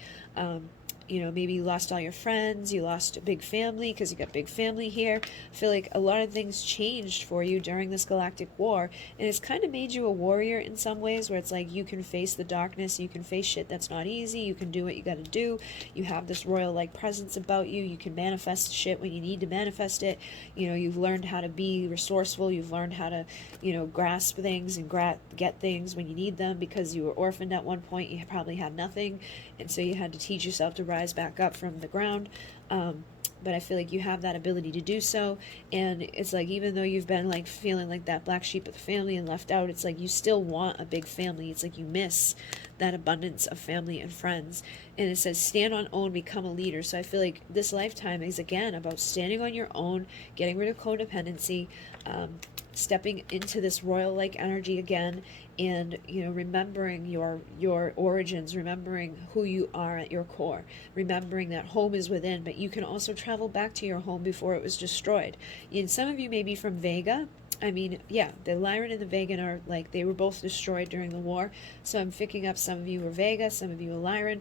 you know, maybe you lost all your friends, you lost a big family because you got big family here. I feel like a lot of things changed for you during this galactic war, and it's kind of made you a warrior in some ways, where it's like you can face the darkness, you can face shit that's not easy, you can do what you got to do, you have this royal like presence about you, you can manifest shit when you need to manifest it. You know, you've learned how to be resourceful, you've learned how to, you know, grasp things and get things when you need them, because you were orphaned at one point, you probably had nothing, and so you had to teach yourself to rise back up from the ground. But I feel like you have that ability to do so. And it's like, even though you've been like feeling like that black sheep of the family and left out, it's like you still want a big family. It's like you miss that abundance of family and friends. And it says stand on own, become a leader. So I feel like this lifetime is again about standing on your own, getting rid of codependency, stepping into this royal like energy again, and you know, remembering your origins, remembering who you are at your core, remembering that home is within, but you can also travel back to your home before it was destroyed. And some of you may be from Vega. I mean, yeah, the Lyran and the Vegan are like, they were both destroyed during the war. So I'm picking up some of you were Vega, some of you are Lyran.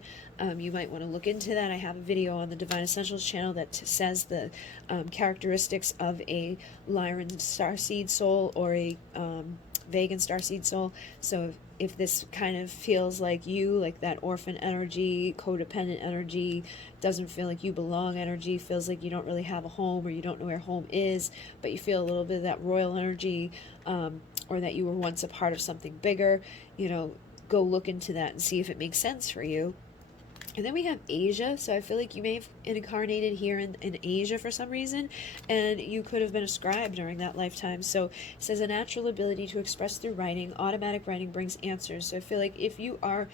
You might want to look into that. I have a video on the Divine Essentials channel that says the characteristics of a Lyran starseed soul or a Vegan starseed soul. So if this kind of feels like you, like that orphan energy, codependent energy, doesn't feel like you belong energy, feels like you don't really have a home, or you don't know where home is, but you feel a little bit of that royal energy, or that you were once a part of something bigger, you know, go look into that and see if it makes sense for you. And then we have Asia, so I feel like you may have incarnated here in Asia for some reason, and you could have been a scribe during that lifetime. So it says a natural ability to express through writing, automatic writing brings answers. So I feel like if you are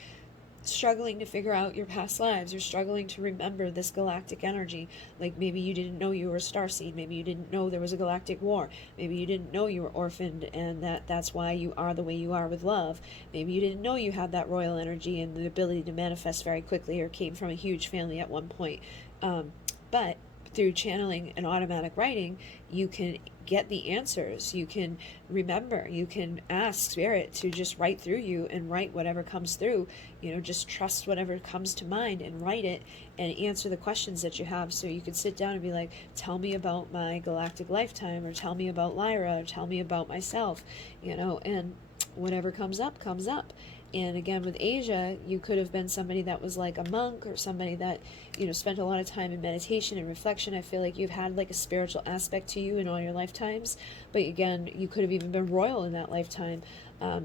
struggling to figure out your past lives, you're struggling to remember this galactic energy, like maybe you didn't know you were a starseed, maybe you didn't know there was a galactic war, maybe you didn't know you were orphaned and that's why you are the way you are with love, maybe you didn't know you had that royal energy and the ability to manifest very quickly, or came from a huge family at one point, but through channeling and automatic writing, you can get the answers. You can remember, you can ask spirit to just write through you and write whatever comes through. Just trust whatever comes to mind and write it and answer the questions that you have. So you could sit down and be like, tell me about my galactic lifetime, or tell me about Lyra, or tell me about myself, and whatever comes up, comes up. And again, with Asia, you could have been somebody that was like a monk, or somebody that, spent a lot of time in meditation and reflection. I feel like you've had like a spiritual aspect to you in all your lifetimes. But again, you could have even been royal in that lifetime,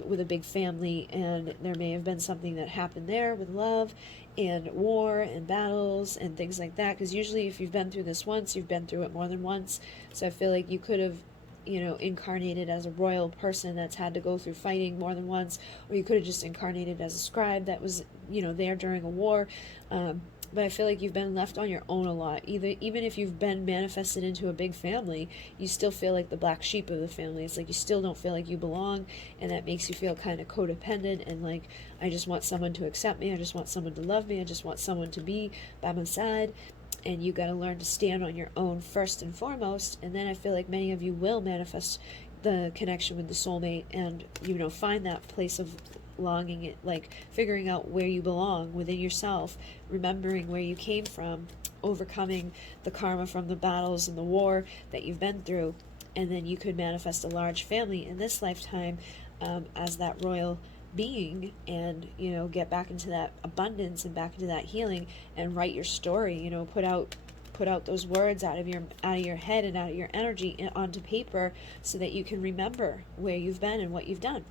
with a big family. And there may have been something that happened there with love and war and battles and things like that. Because usually if you've been through this once, you've been through it more than once. So I feel like you could have incarnated as a royal person that's had to go through fighting more than once, or you could have just incarnated as a scribe that was, there during a war. But I feel like you've been left on your own a lot. Even if you've been manifested into a big family, you still feel like the black sheep of the family. It's like you still don't feel like you belong, and that makes you feel kind of codependent and like, I just want someone to accept me, I just want someone to love me, I just want someone to be by my side. And you got to learn to stand on your own first and foremost. And then I feel like many of you will manifest the connection with the soulmate and, find that place of longing, it like figuring out where you belong within yourself, remembering where you came from, overcoming the karma from the battles and the war that you've been through. And then you could manifest a large family in this lifetime, as that royal being, and get back into that abundance and back into that healing, and write your story, put out those words out of your head and out of your energy and onto paper, so that you can remember where you've been and what you've done.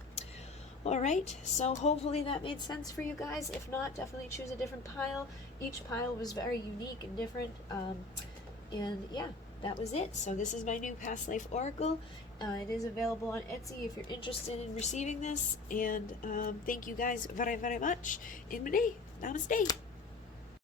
All right, so hopefully that made sense for you guys. If not, definitely choose a different pile. Each pile was very unique and different, and yeah, that was it. So this is my new past life oracle. It is available on Etsy if you're interested in receiving this. And thank you guys very, very much. Namaste.